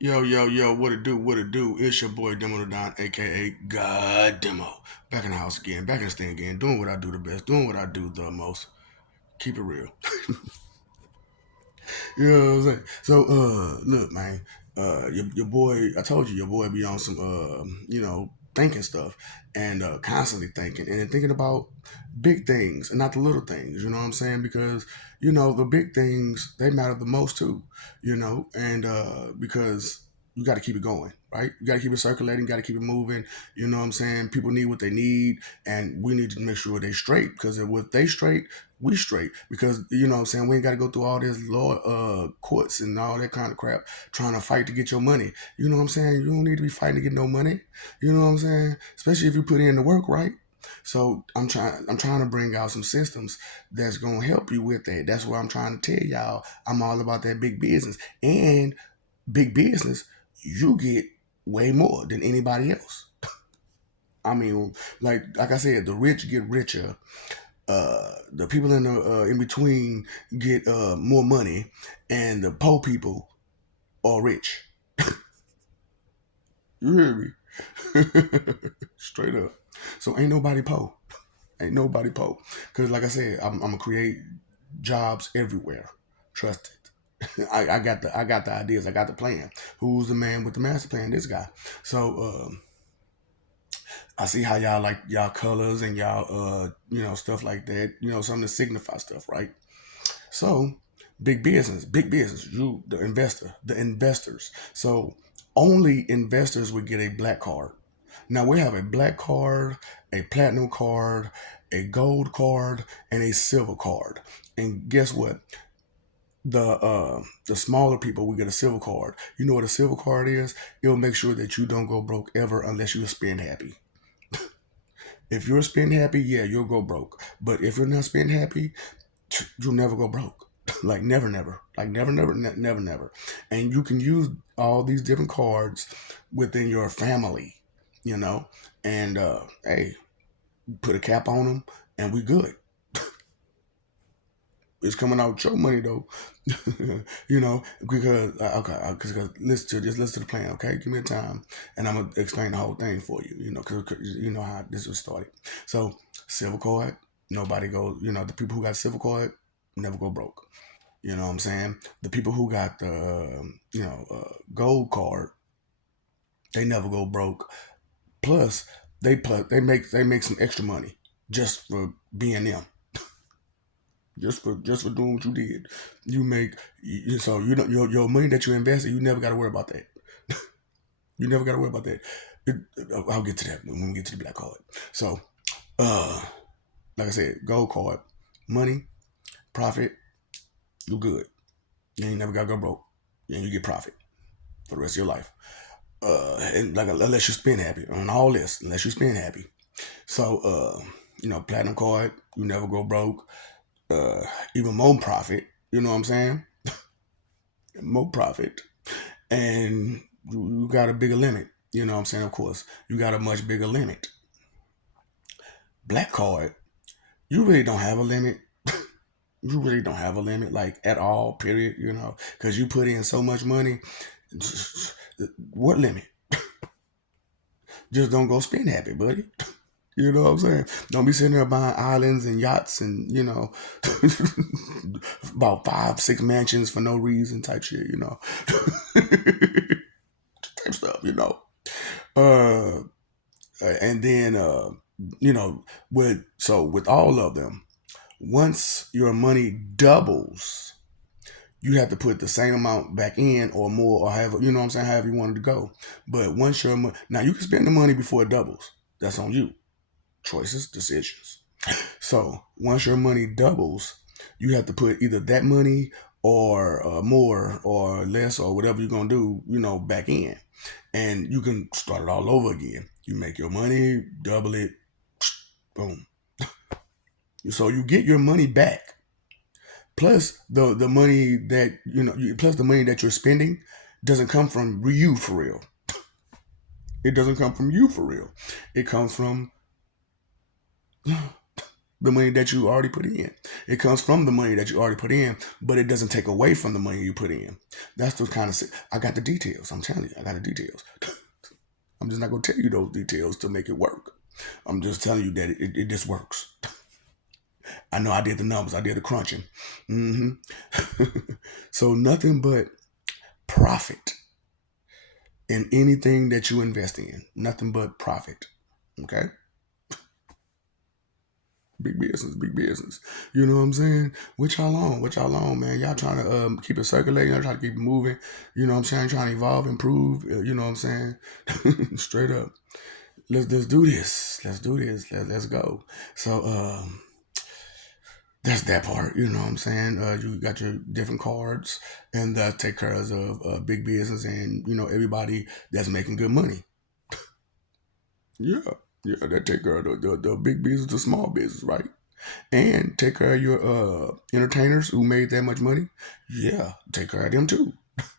Yo, yo, yo, what it do, what it do? It's your boy Demo the Don, aka God Demo. Back in the house again, back in the stand again, doing what I do the best, doing what I do the most. Keep it real. You know what I'm saying? So, look, man, your boy, I told you, your boy be on some, thinking stuff and constantly thinking and then thinking about big things and not the little things. You know what I'm saying? Because the big things they matter the most too. And because you got to keep it going, right? You got to keep it circulating, got to keep it moving. You know what I'm saying? People need what they need, and we need to make sure they straight. Because if they straight, we straight, because you know what I'm saying, we ain't got to go through all this law courts and all that kind of crap trying to fight to get your money. You know what I'm saying? You don't need to be fighting to get no money. You know what I'm saying? Especially if you put in the work, right? So I'm trying to bring out some systems that's gonna help you with that. That's what I'm trying to tell y'all. I'm all about that big business. And big business, you get way more than anybody else. I mean, like I said, the rich get richer, the people in the in between get more money, and the poor people are rich. You hear me? Straight up. So ain't nobody poor. Ain't nobody poor. Cause like I said, I'm gonna create jobs everywhere. Trust it. I got the ideas. I got the plan. Who's the man with the master plan? This guy. So I see how y'all like y'all colors and y'all stuff like that. Something to signify stuff, right? So, big business, you, the investor, the investors. So, only investors would get a black card. Now, we have a black card, a platinum card, a gold card, and a silver card. And guess what? The smaller people will get a silver card. You know what a silver card is? It'll make sure that you don't go broke ever unless you spend happy. If you're spend happy, yeah, you'll go broke. But if you're not spend happy, you'll never go broke. Like never, never. Like never, never, never, never. And you can use all these different cards within your family, you know. And hey, put a cap on them, and we good. It's coming out your money though, because because listen to the plan, okay? Give me a time, and I'm gonna explain the whole thing for you, because you know how this was started. So silver card, nobody goes, the people who got silver card never go broke. You know what I'm saying? The people who got the gold card, they never go broke. Plus, they make some extra money just for being them. Just for doing what you did. You make so you know your money that you invested, you never got to worry about that. You never got to worry about that. It, I'll get to that when we get to the black card. So, uh, like I said, gold card, money, profit, you good. You ain't never got to go broke, and you get profit for the rest of your life. And like unless you spend happy on all this, unless you spend happy. So, platinum card, you never go broke. Uh, Even more profit. You know what I'm saying? More profit, and you got a bigger limit. You know what I'm saying? Of course, you got a much bigger limit. Black card, you really don't have a limit. You really don't have a limit, like at all. Period. Because you put in so much money. What limit? Just don't go spend happy, buddy. You know what I'm saying? Don't be sitting there buying islands and yachts and, about 5, 6 mansions for no reason type shit. Type stuff. Uh, and then, with all of them, once your money doubles, you have to put the same amount back in or more or however, you know what I'm saying, however you wanted to go. But once your money, now you can spend the money before it doubles. That's on you. Choices, decisions. So once your money doubles, you have to put either that money or more or less or whatever you're gonna do, back in, and you can start it all over again. You make your money, double it, boom. So you get your money back, plus the money that plus the money that you're spending doesn't come from you for real. It doesn't come from you for real. It comes from the money that you already put in. It comes from the money that you already put in, but it doesn't take away from the money you put in. That's the kind of I got the details. I'm telling you, I got the details. I'm just not gonna tell you those details to make it work. I'm just telling you that it just works. I know I did the numbers. I did the crunching. hmm So nothing but profit in anything that you invest in. Nothing but profit. Okay. Big business, big business. You know what I'm saying? What y'all on? What y'all on, man? Y'all trying to keep it circulating. Y'all trying to keep it moving. You know what I'm saying? Trying to evolve, improve. You know what I'm saying? Straight up. Let's do this. Let's do this. Let's go. So that's that part. You know what I'm saying? You got your different cards, and that take care of big business and everybody that's making good money. Yeah, yeah, that take care of the big business, the small business, right? And take care of your entertainers who made that much money. Yeah, take care of them too.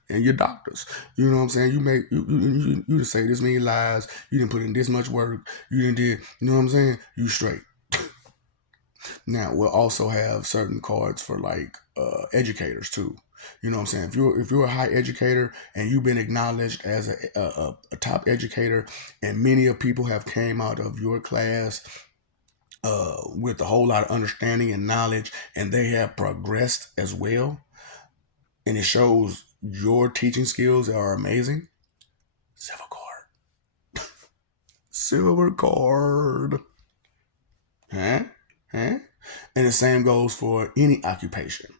And your doctors. You know what I'm saying? You make you just say this many lies. You didn't put in this much work. You didn't did. You know what I'm saying? You straight. Now we'll also have certain cards for like educators too. You know what I'm saying? If you're a high educator and you've been acknowledged as a top educator, and many of people have came out of your class with a whole lot of understanding and knowledge, and they have progressed as well, and it shows your teaching skills are amazing. Silver card, silver card, huh? Huh? And the same goes for any occupation.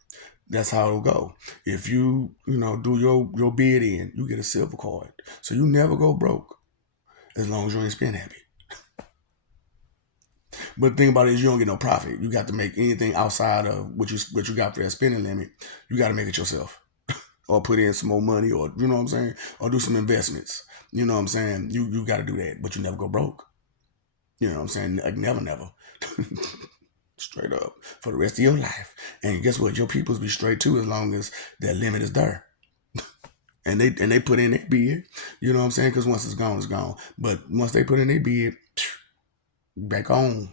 That's how it'll go. If you do your bid in, you get a silver card, so you never go broke as long as you ain't spend happy. But the thing about it is you don't get no profit. You got to make anything outside of what you got for that spending limit. You got to make it yourself, or put in some more money, or you know what I'm saying, or do some investments. You know what I'm saying. You got to do that, but you never go broke. You know what I'm saying. Like never. Straight up for the rest of your life. And guess what? Your peoples be straight too as long as that limit is there. And they put in their bid. You know what I'm saying? Because once it's gone, it's gone. But once they put in their bid, back on.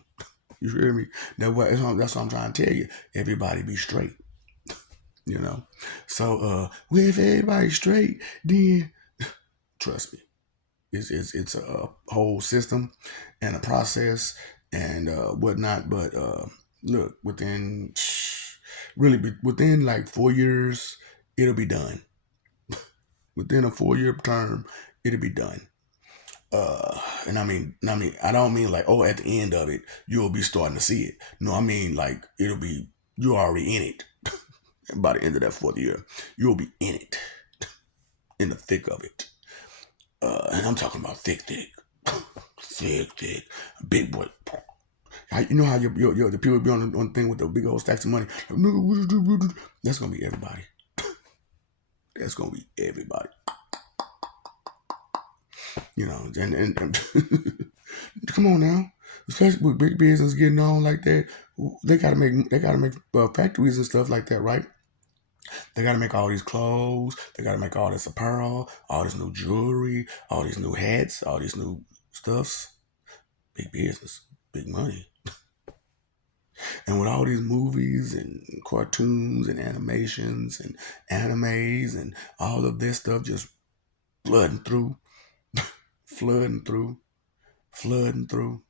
You hear me? That's what I'm trying to tell you. Everybody be straight. You know. So with everybody straight, then trust me, it's a whole system and a process and whatnot. But look, within like 4 years, it'll be done. Within a 4 year term, it'll be done. And I don't mean like, oh, at the end of it, you'll be starting to see it. No, I mean like you're already in it. And by the end of that 4th year, you'll be in it, in the thick of it. And I'm talking about thick, thick, big boy. You know how the people be on the thing with the big old stacks of money. That's gonna be everybody. That's gonna be everybody. And come on now, especially with big business getting on like that, they gotta make factories and stuff like that, right? They gotta make all these clothes, they gotta make all this apparel, all this new jewelry, all these new hats, all these new stuffs. Big business, big money. And with all these movies and cartoons and animations and animes and all of this stuff just flooding through, flooding through, flooding through,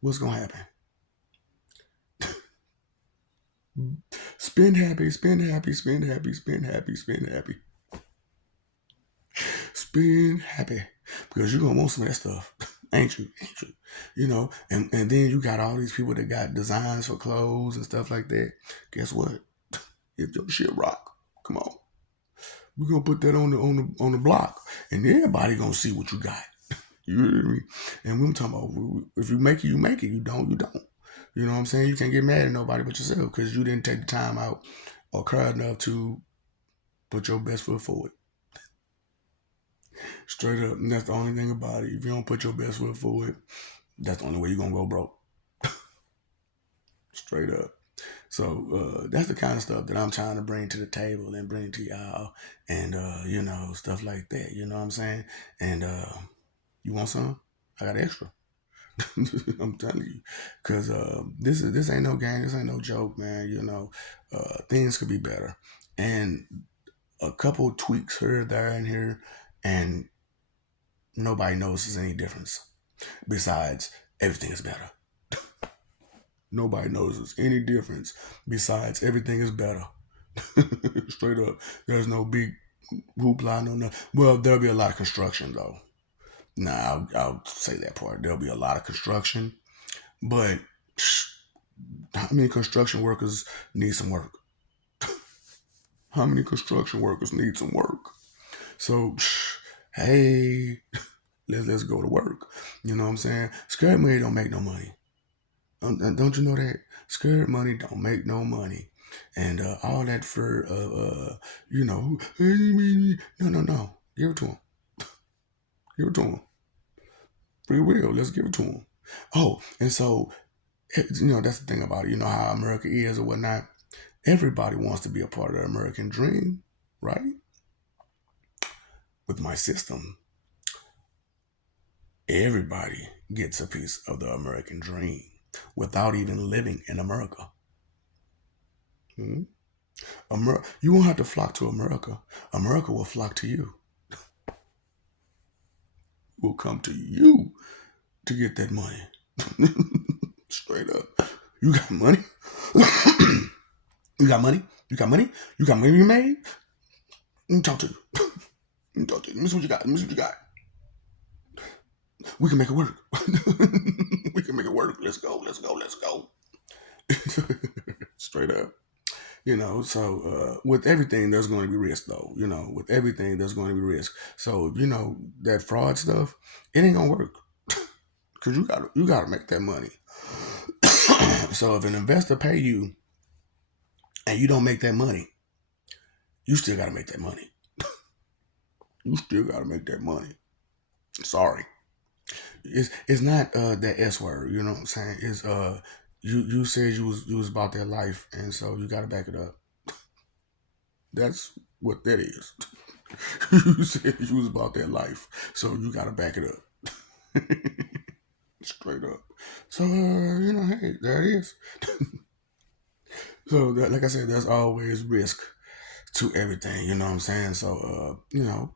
what's gonna happen? Spend happy, spend happy, spend happy, spend happy, spend happy, spend happy. Because you're gonna want some of that stuff. Ain't you? Ain't you? And then you got all these people that got designs for clothes and stuff like that. Guess what? If your shit rock, come on. We're gonna put that on the block. And everybody gonna see what you got. You hear me? And we're talking about if you make it, you make it. You don't, you don't. You know what I'm saying? You can't get mad at nobody but yourself because you didn't take the time out or care enough to put your best foot forward. Straight up. And that's the only thing about it. If you don't put your best foot forward, that's the only way you're gonna go broke. Straight up. So that's the kind of stuff that I'm trying to bring to the table and bring to y'all, and stuff like that. You know what I'm saying? And you want some? I got extra. I'm telling you, because this ain't no game. This ain't no joke, man. Things could be better, and a couple tweaks here, there, and here, and nobody notices any difference. Besides, everything is better. Nobody notices any difference. Besides, everything is better. Straight up, there's no big hoopla, no nothing. Well, there'll be a lot of construction though. Nah, I'll say that part. There'll be a lot of construction, but how many construction workers need some work? How many construction workers need some work? So, hey, let's go to work. You know what I'm saying? Scared money don't make no money. Don't you know that? Scared money don't make no money. And all that for, no. Give it to him. Give it to him. Free will. Let's give it to him. Oh, and so, that's the thing about it. You know how America is or whatnot. Everybody wants to be a part of the American dream, right? With my system, everybody gets a piece of the American dream without even living in America. Hmm? You won't have to flock to America. America will flock to you. Will come to you to get that money. Straight up. You got money? You got money? You got money? You got money you made? Let me talk to you. Let me talk to you. Let me see what you got. Let me see what you got. We can make it work. We can make it work. Let's go. Let's go. Let's go. Straight up. With everything there's going to be risk though. With everything there's going to be risk. So that fraud stuff, it ain't gonna work because you gotta make that money. So if an investor pay you and you don't make that money, you still gotta make that money. You still gotta make that money. Sorry, it's not that S word. You know what I'm saying? It's you said you was about that life, and so you gotta back it up. That's what that is. You said you was about that life, so you gotta back it up. Straight up. So hey, there it is. So like I said, there's always risk to everything. You know what I'm saying? So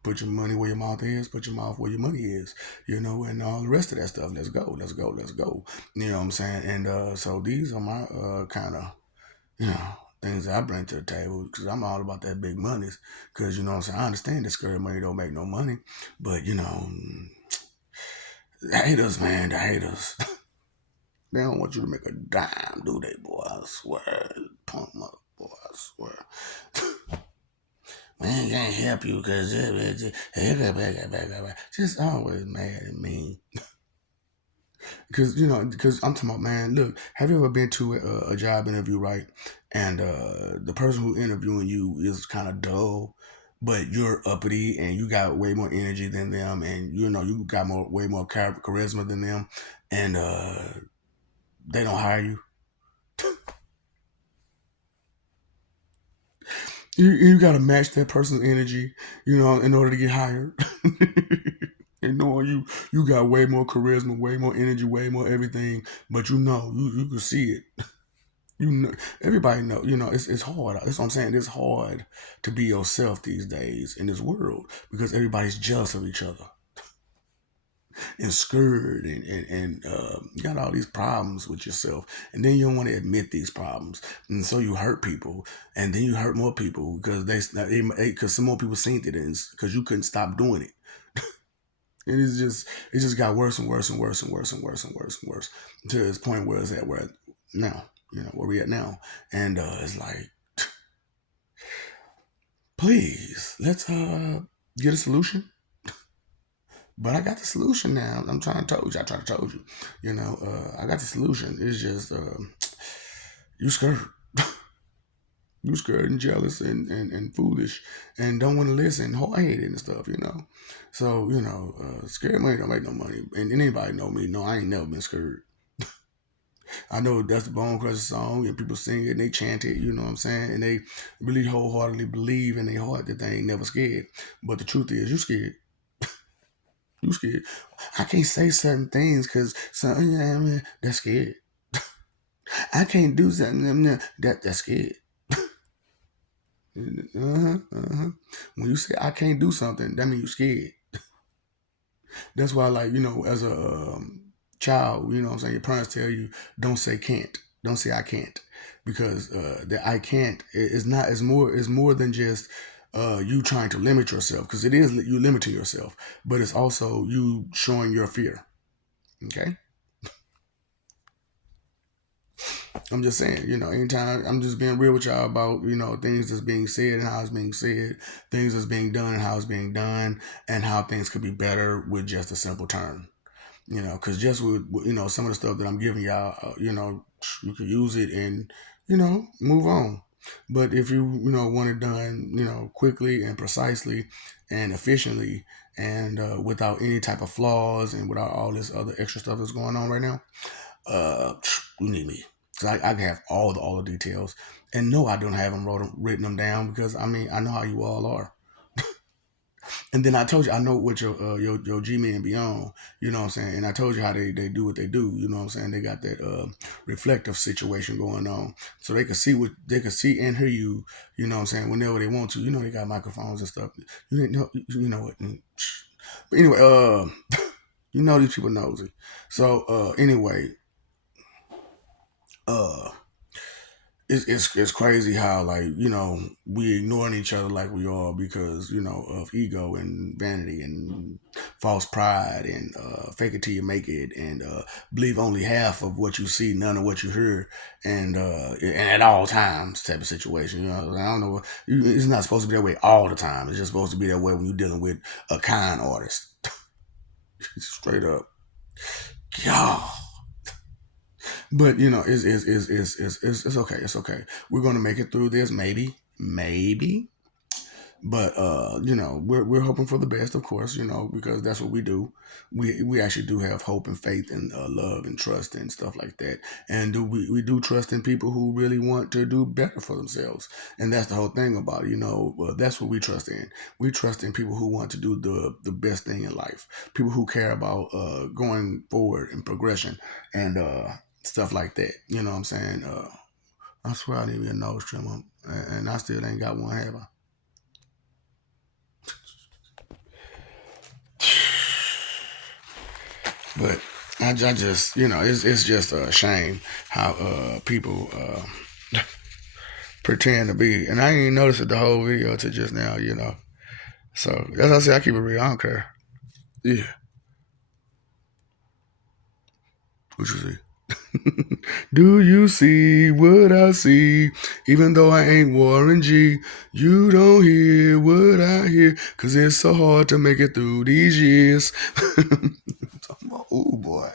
put your money where your mouth is. Put your mouth where your money is. And all the rest of that stuff. Let's go. Let's go. Let's go. You know what I'm saying? And so these are my kind of you know things that I bring to the table because I'm all about that big money. Because you know what I'm saying? I understand that scary money don't make no money, but the haters, man, the haters. They don't want you to make a dime, do they, boy? I swear. Punk mother, boy, I swear. Man, can't help you because just always mad at me. Because I'm talking about, man, look, have you ever been to a job interview, right? And the person who interviewing you is kind of dull, but you're uppity and you got way more energy than them, and you got way more charisma than them, and they don't hire you. You got to match that person's energy, in order to get hired. And knowing you got way more charisma, way more energy, way more everything, but you can see it. Everybody know. It's hard. That's what I'm saying. It's hard to be yourself these days in this world because everybody's jealous of each other and scared and you got all these problems with yourself, and then you don't want to admit these problems, and so you hurt people, and then you hurt more people because because some more people seen it because you couldn't stop doing it. And it just got worse and worse and worse and worse and worse and worse and worse to this point where it's at where now, where we at now. And it's like, please, let's get a solution. But I got the solution now. I'm trying to told you. I tried to told you. I got the solution. It's just you scared. You scared and jealous and foolish and don't want to listen, hard headed and stuff. So, scared money don't make no money. And anybody know me, no, I ain't never been scared. I know that's the Bone Crusher song and people sing it and they chant it, you know what I'm saying? And they really wholeheartedly believe in their heart that they ain't never scared. But the truth is you scared. You scared. I can't say certain things because something, you know what I mean, that's scared. I can't do something that's scared. Uh-huh, uh-huh. When you say I can't do something, that means you're scared. That's why, like, as a child, what I'm saying, your parents tell you, don't say can't. Don't say I can't. Because the I can't is not is more than just you trying to limit yourself, because it is you limiting yourself, but it's also you showing your fear. Okay? I'm just saying, anytime I'm just being real with y'all about, things that's being said and how it's being said, things that's being done and how it's being done, and how things could be better with just a simple term. Because just with, some of the stuff that I'm giving y'all, you could use it and, move on. But if you want it done, quickly and precisely and efficiently and without any type of flaws and without all this other extra stuff that's going on right now, uh, you need me. So I can have all the details. And no, I don't have them written them down because I know how you all are. And then I told you I know what your G men be on, you know what I'm saying? And I told you how they do what they do, you know what I'm saying? They got that reflective situation going on. So they could see and hear you, you know what I'm saying, whenever they want to. They got microphones and stuff. You didn't know you know what. But anyway, these people nosy. So anyway, uh it's crazy how, like, we ignoring each other like we are because of ego and vanity and false pride and fake it till you make it and believe only half of what you see, none of what you hear, and at all times type of situation. I don't know, it's not supposed to be that way all the time. It's just supposed to be that way when you're dealing with a kind artist. Straight up. Yeah. But it's okay. It's okay. We're gonna make it through this, maybe. But we're hoping for the best, of course. Because that's what we do. We actually do have hope and faith and love and trust and stuff like that. And we do trust in people who really want to do better for themselves. And that's the whole thing about it. That's what we trust in. We trust in people who want to do the best thing in life. People who care about going forward and progression and stuff like that. You know what I'm saying? I swear I need me a nose trimmer, and I still ain't got one, have I? But I just, it's just a shame how people pretend to be, and I ain't even noticed it the whole video to just now. So that's why I say I keep it real. I don't care. Yeah, what you see? Do you see what I see? Even though I ain't Warren G, you don't hear what I hear, cause it's so hard to make it through these years. Oh boy.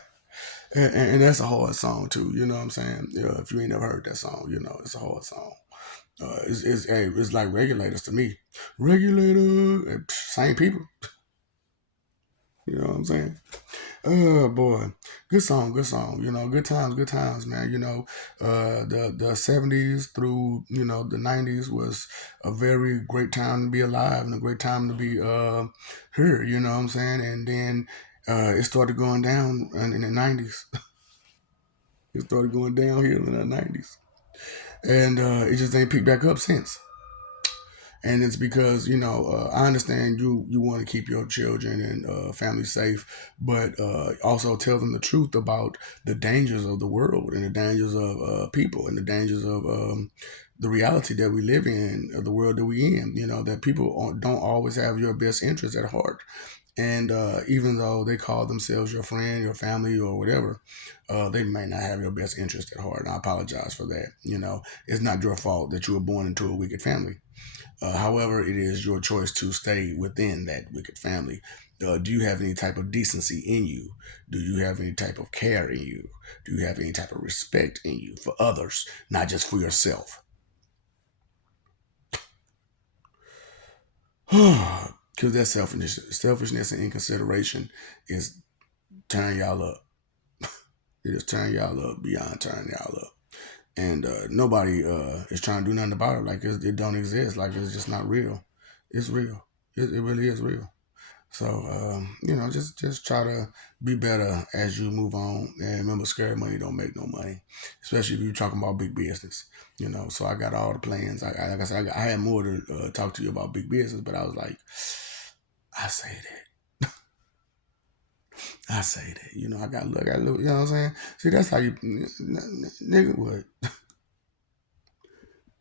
And that's a hard song too. You know what I'm saying? Yeah, if you ain't never heard that song, it's a hard song. It's like Regulators to me. Regulator, same people. You know what I'm saying? Oh boy, good song, good song. Good times, man. The '70s through the '90s was a very great time to be alive and a great time to be here. You know what I'm saying? And then it started going down in the '90s. It started going downhill in the '90s, and it just ain't picked back up since. And it's because I understand you want to keep your children and family safe, but also tell them the truth about the dangers of the world and the dangers of people and the dangers of the reality that we live in, of the world that we in. That people don't always have your best interest at heart. And even though they call themselves your friend, your family, or whatever, they may not have your best interest at heart. And I apologize for that. It's not your fault that you were born into a wicked family. However, it is your choice to stay within that wicked family. Do you have any type of decency in you? Do you have any type of care in you? Do you have any type of respect in you for others, not just for yourself? Because that selfishness and inconsideration is tearing y'all up. It is tearing y'all up beyond tearing y'all up. And nobody is trying to do nothing about it. Like it don't exist. Like it's just not real. It's real. It really is real. So just try to be better as you move on. And remember, scary money don't make no money, especially if you're talking about big business. So I got all the plans. Like I said, I had more to talk to you about big business, but I was like, I say that. I say that. I got look. You know what I'm saying? See, that's how you, nigga. What?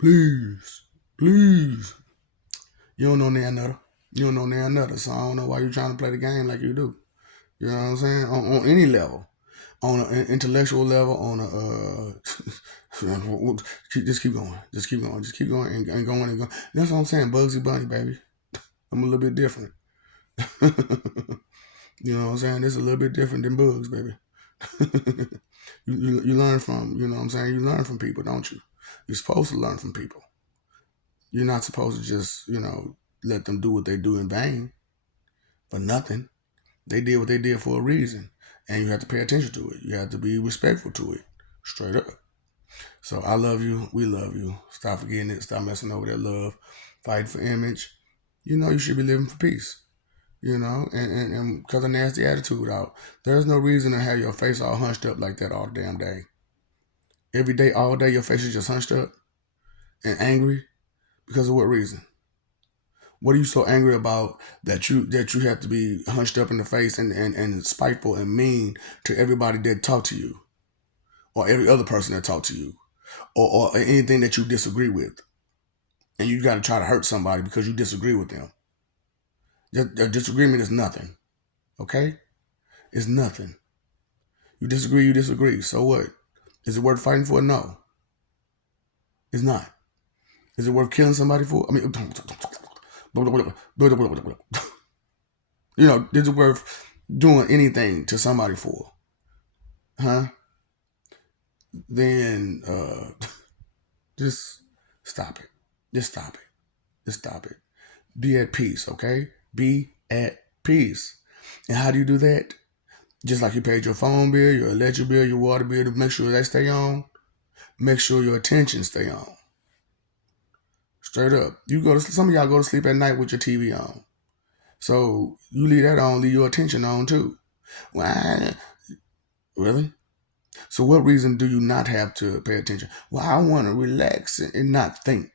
Please, please. You don't know now another. You don't know now another. So I don't know why you trying to play the game like you do. You know what I'm saying? On any level, on an intellectual level, on a just keep going, just keep going, just keep going and going and going. That's what I'm saying. Bugsy Bunny, baby. I'm a little bit different. You know what I'm saying? It's a little bit different than Bugs, baby. you learn from, you know what I'm saying? You learn from people, don't you? You're supposed to learn from people. You're not supposed to just, let them do what they do in vain for nothing. They did what they did for a reason. And you have to pay attention to it. You have to be respectful to it. Straight up. So I love you. We love you. Stop forgetting it. Stop messing over that love. Fight for image. You should be living for peace. And because of nasty attitude out. There's no reason to have your face all hunched up like that all the damn day. Every day, all day, your face is just hunched up and angry. Because of what reason? What are you so angry about that you have to be hunched up in the face and spiteful and mean to everybody that talk to you, or every other person that talk to you, or anything that you disagree with, and you got to try to hurt somebody because you disagree with them? The disagreement is nothing. Okay, it's nothing. You disagree, you disagree. So what? Is it worth fighting for? No, it's not. Is it worth killing somebody for? I mean, is it worth doing anything to somebody for? Huh? Then just stop it. Just stop it. Just stop it. Be at peace, okay? Be at peace. And how do you do that? Just like you paid your phone bill, your electric bill, your water bill, to make sure they stay on. Make sure your attention stay on. Straight up. Some of y'all go to sleep at night with your TV on. So you leave that on, leave your attention on too. Why? Really? So what reason do you not have to pay attention? Well, I want to relax and not think.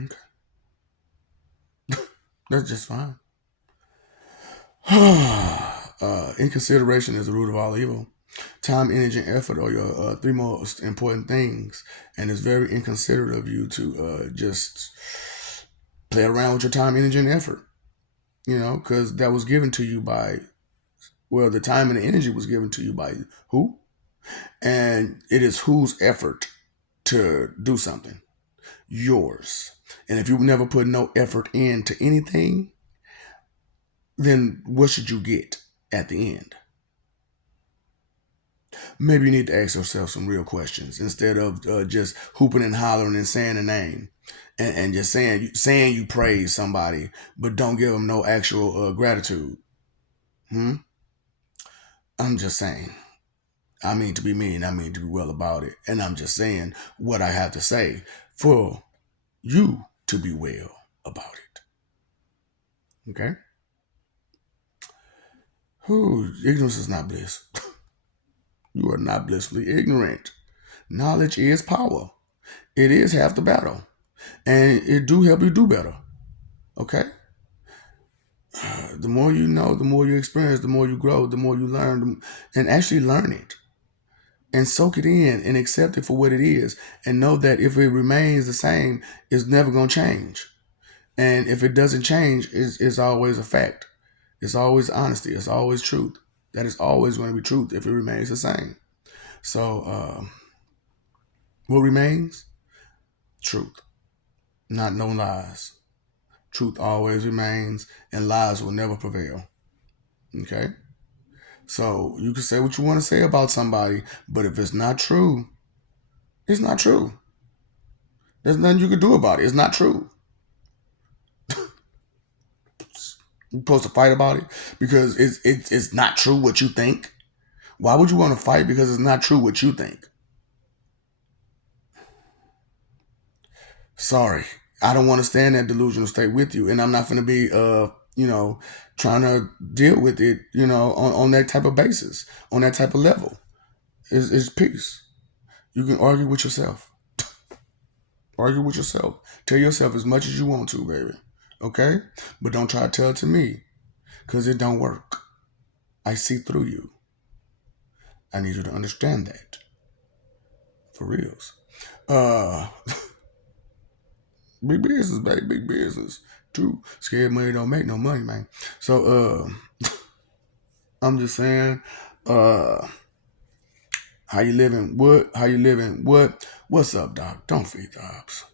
Okay. That's just fine. Inconsideration is the root of all evil. Time, energy, and effort are your three most important things, and it's very inconsiderate of you to just play around with your time, energy, and effort. Because that was given to you by, well, the time and the energy was given to you by who? And it is whose effort to do something? Yours. And if you never put no effort into anything, then what should you get at the end? Maybe you need to ask yourself some real questions instead of just hooping and hollering and saying a name and just saying you praise somebody, but don't give them no actual gratitude. I'm just saying. I mean to be mean. I mean to be well about it. And I'm just saying what I have to say for you to be well about it. Okay? Ignorance is not bliss. You are not blissfully ignorant. Knowledge is power. It is half the battle. And it do help you do better. Okay? The more you know, the more you experience, the more you grow, the more you learn, and actually learn it. And soak it in and accept it for what it is. And know that if it remains the same, it's never going to change. And if it doesn't change, it's always a fact. It's always honesty. It's always truth. That is always going to be truth if it remains the same. So, what remains? Truth. Not no lies. Truth always remains, and lies will never prevail. Okay? So, you can say what you want to say about somebody, but if it's not true, it's not true. There's nothing you can do about it. It's not true. You're supposed to fight about it because it's not true what you think. Why would you want to fight because it's not true what you think? Sorry. I don't want to stay in that delusional state with you, and I'm not going to be, trying to deal with it, on that type of basis, on that type of level. It's peace. You can argue with yourself. Argue with yourself. Tell yourself as much as you want to, baby. Okay? But don't try to tell it to me, because it don't work. I see through you. I need you to understand that. For reals. Uh, Big business, baby. Big business. True. Scared money don't make no money, man. So, I'm just saying, uh, how you living? What? How you living? What? What's up, Doc? Don't feed the ops.